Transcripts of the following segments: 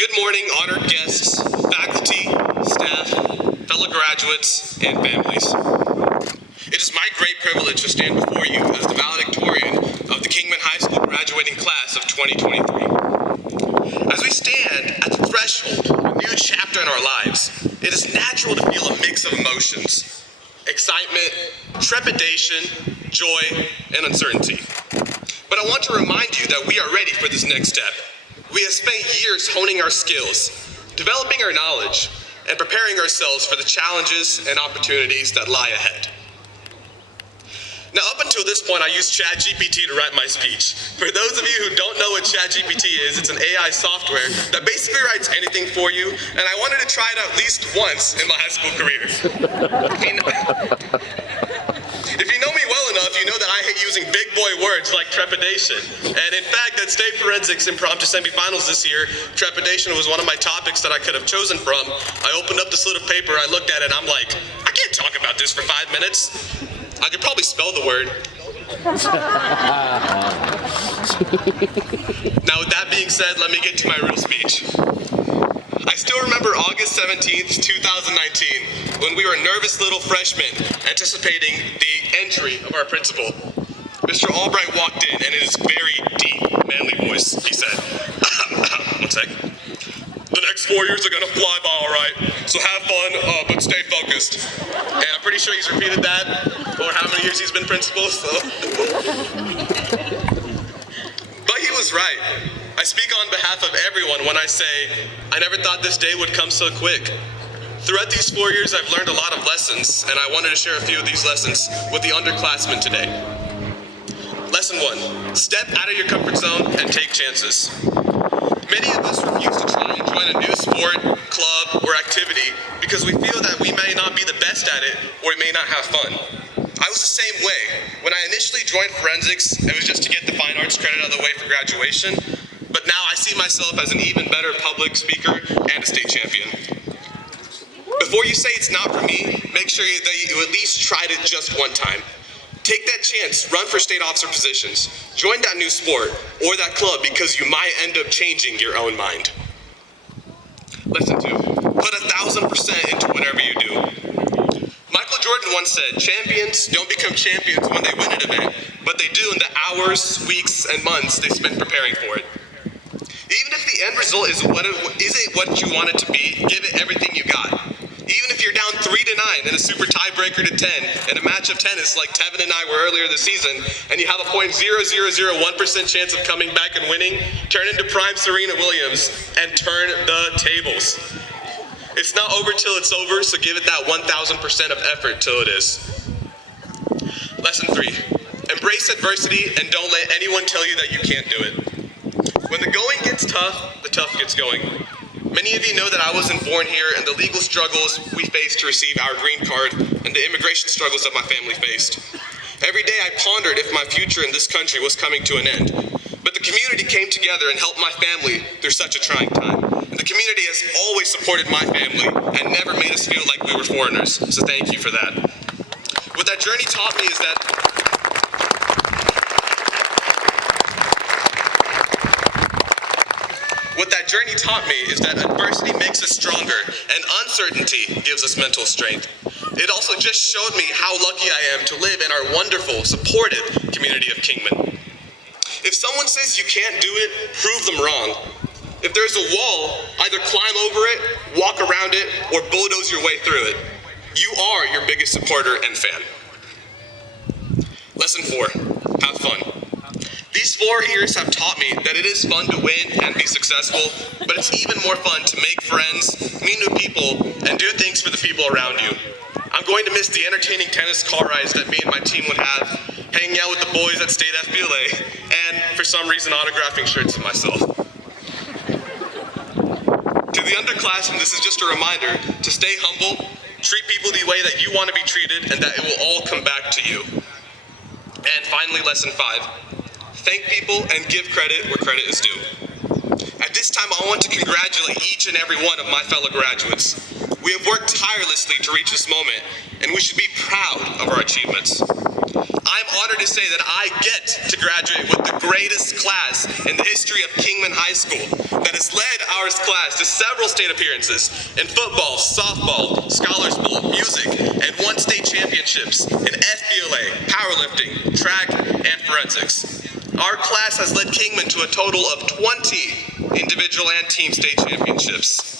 Good morning, honored guests, faculty, staff, fellow graduates, and families. It is my great privilege to stand before you as the valedictorian of the Kingman High School graduating class of 2023. As we stand at the threshold of a new chapter in our lives, it is natural to feel a mix of emotions: excitement, trepidation, joy, and uncertainty. But I want to remind you that we are ready for this next step. We have spent years honing our skills, developing our knowledge, and preparing ourselves for the challenges and opportunities that lie ahead. Now, up until this point, I used GPT to write my speech. For those of you who don't know what GPT is, it's an AI software that basically writes anything for you, and I wanted to try it out at least once in my high school career. If you know me well enough, you know that I hate using big boy words like trepidation. And in fact, at state forensics impromptu semifinals this year, trepidation was one of my topics that I could have chosen from. I opened up the slip of paper, I looked at it, and I'm like, I can't talk about this for 5 minutes. I could probably spell the word. Now, with that being said, let me get to my real speech. I still remember August 17th, 2019, when we were nervous little freshmen anticipating the entry of our principal. Mr. Albright walked in, and in his very deep, manly voice, he said, one sec. The next 4 years are gonna fly by, all right? So have fun, but stay focused. And I'm pretty sure he's repeated that for how many years he's been principal, so. But he was right. I speak on behalf of everyone when I say, I never thought this day would come so quick. Throughout these 4 years, I've learned a lot of lessons, and I wanted to share a few of these lessons with the underclassmen today. Lesson 1, step out of your comfort zone and take chances. Many of us refuse to try and join a new sport, club, or activity because we feel that we may not be the best at it or we may not have fun. I was the same way. When I initially joined forensics, it was just to get the fine arts credit out of the way for graduation, but now I see myself as an even better public speaker and a state champion. Before you say it's not for me, make sure that you at least tried it just one time. Take that chance, run for state officer positions, join that new sport or that club because you might end up changing your own mind. Lesson 2, put 1,000% into whatever you do. Michael Jordan once said, champions don't become champions when they win an event, but they do in the hours, weeks, and months they spend preparing for it. Even if the end result isn't what you want it to be, give it everything you got. Even if you're down 3-9 in a super tiebreaker to 10 in a match of tennis like Tevin and I were earlier this season, and you have a 0.0001% chance of coming back and winning, turn into prime Serena Williams and turn the tables. It's not over till it's over, so give it that 1,000% of effort till it is. Lesson 3, embrace adversity and don't let anyone tell you that you can't do it. When the going gets tough, the tough gets going. Many of you know that I wasn't born here, and the legal struggles we faced to receive our green card and the immigration struggles that my family faced. Every day I pondered if my future in this country was coming to an end. But the community came together and helped my family through such a trying time. And the community has always supported my family and never made us feel like we were foreigners. So thank you for that. What that journey taught me is that adversity makes us stronger and uncertainty gives us mental strength. It also just showed me how lucky I am to live in our wonderful, supportive community of Kingman. If someone says you can't do it, prove them wrong. If there's a wall, either climb over it, walk around it, or bulldoze your way through it. You are your biggest supporter and fan. Lesson 4, have fun. These 4 years have taught me that it is fun to win and be successful, but it's even more fun to make friends, meet new people, and do things for the people around you. I'm going to miss the entertaining tennis car rides that me and my team would have, hanging out with the boys at state FBLA, and for some reason autographing shirts of myself. To the underclassmen, this is just a reminder to stay humble, treat people the way that you want to be treated, and that it will all come back to you. And finally, lesson 5. Thank people and give credit where credit is due. At this time, I want to congratulate each and every one of my fellow graduates. We have worked tirelessly to reach this moment, and we should be proud of our achievements. I'm honored to say that I get to graduate with the greatest class in the history of Kingman High School that has led our class to several state appearances in football, softball, Scholars Bowl, music, and won state championships in FBLA, powerlifting, track, and forensics. Our class has led Kingman to a total of 20 individual and team state championships.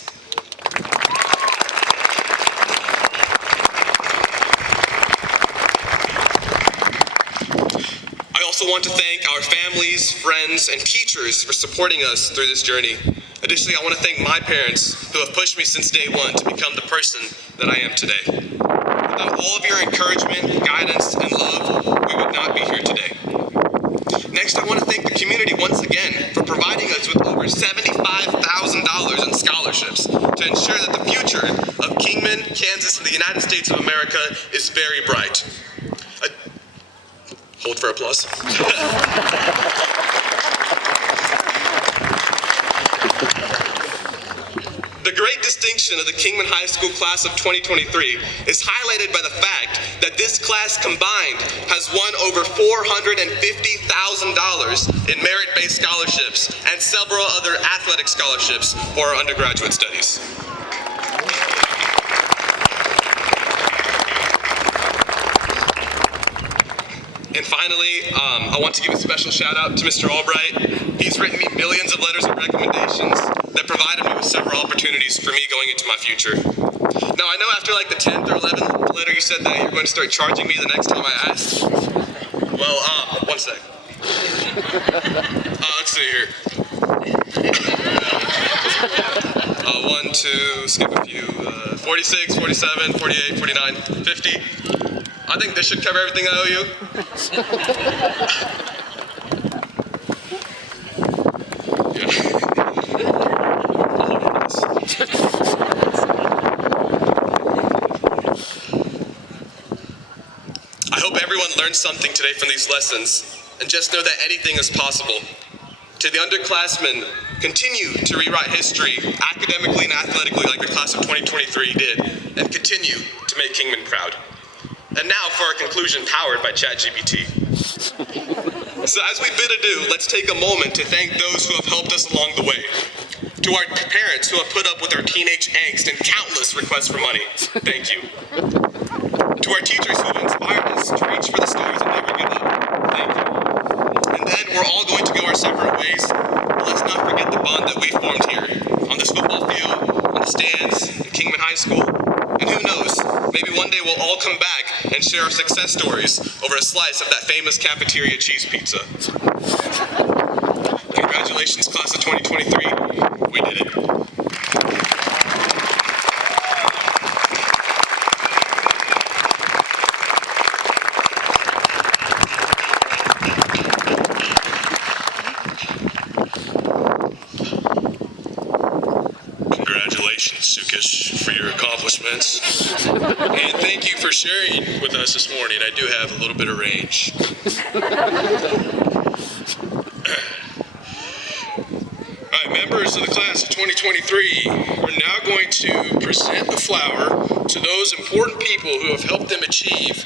I also want to thank our families, friends, and teachers for supporting us through this journey. Additionally, I want to thank my parents who have pushed me since day one to become the person that I am today. Without all of your encouragement, guidance, and love, we would not be here today. Next, I want to thank the community once again for providing us with over $75,000 in scholarships to ensure that the future of Kingman, Kansas, and the United States of America is very bright. Hold for applause. The great distinction of the Kingman High School class of 2023 is highlighted by the fact that this class combined has won over $450,000 in merit-based scholarships and several other athletic scholarships for our undergraduate studies. And finally, I want to give a special shout out to Mr. Albright. He's written me millions of letters of recommendations that provided me with several opportunities for me going into my future. Now, I know after like the 10th or 11th letter you said that you're going to start charging me the next time I ask. Well, one sec. Let's see here. 1, 2, skip a few. 46, 47, 48, 49, 50. I think this should cover everything I owe you. Yeah. I hope everyone learned something today from these lessons, and just know that anything is possible. To the underclassmen, continue to rewrite history academically and athletically like the class of 2023 did, and continue to make Kingman proud. And now for our conclusion, powered by ChatGPT. So as we bid adieu, let's take a moment to thank those who have helped us along the way. To our parents who have put up with our teenage angst and countless requests for money, thank you. To our teachers who have inspired us to reach for the stars and never give up, thank you. And then we're all going to go our separate ways, but let's not forget the bond that we formed here, on this football field, on the stands, in Kingman High School. And who knows, maybe one day we'll all come back and share our success stories over a slice of that famous cafeteria cheese pizza. Congratulations, class of 2023. We did it. Congratulations, Sukish, for your accomplishments. And thank you for sharing with us this morning. I do have a little bit of range. All right, members of the class of 2023 are now going to present the flower to those important people who have helped them achieve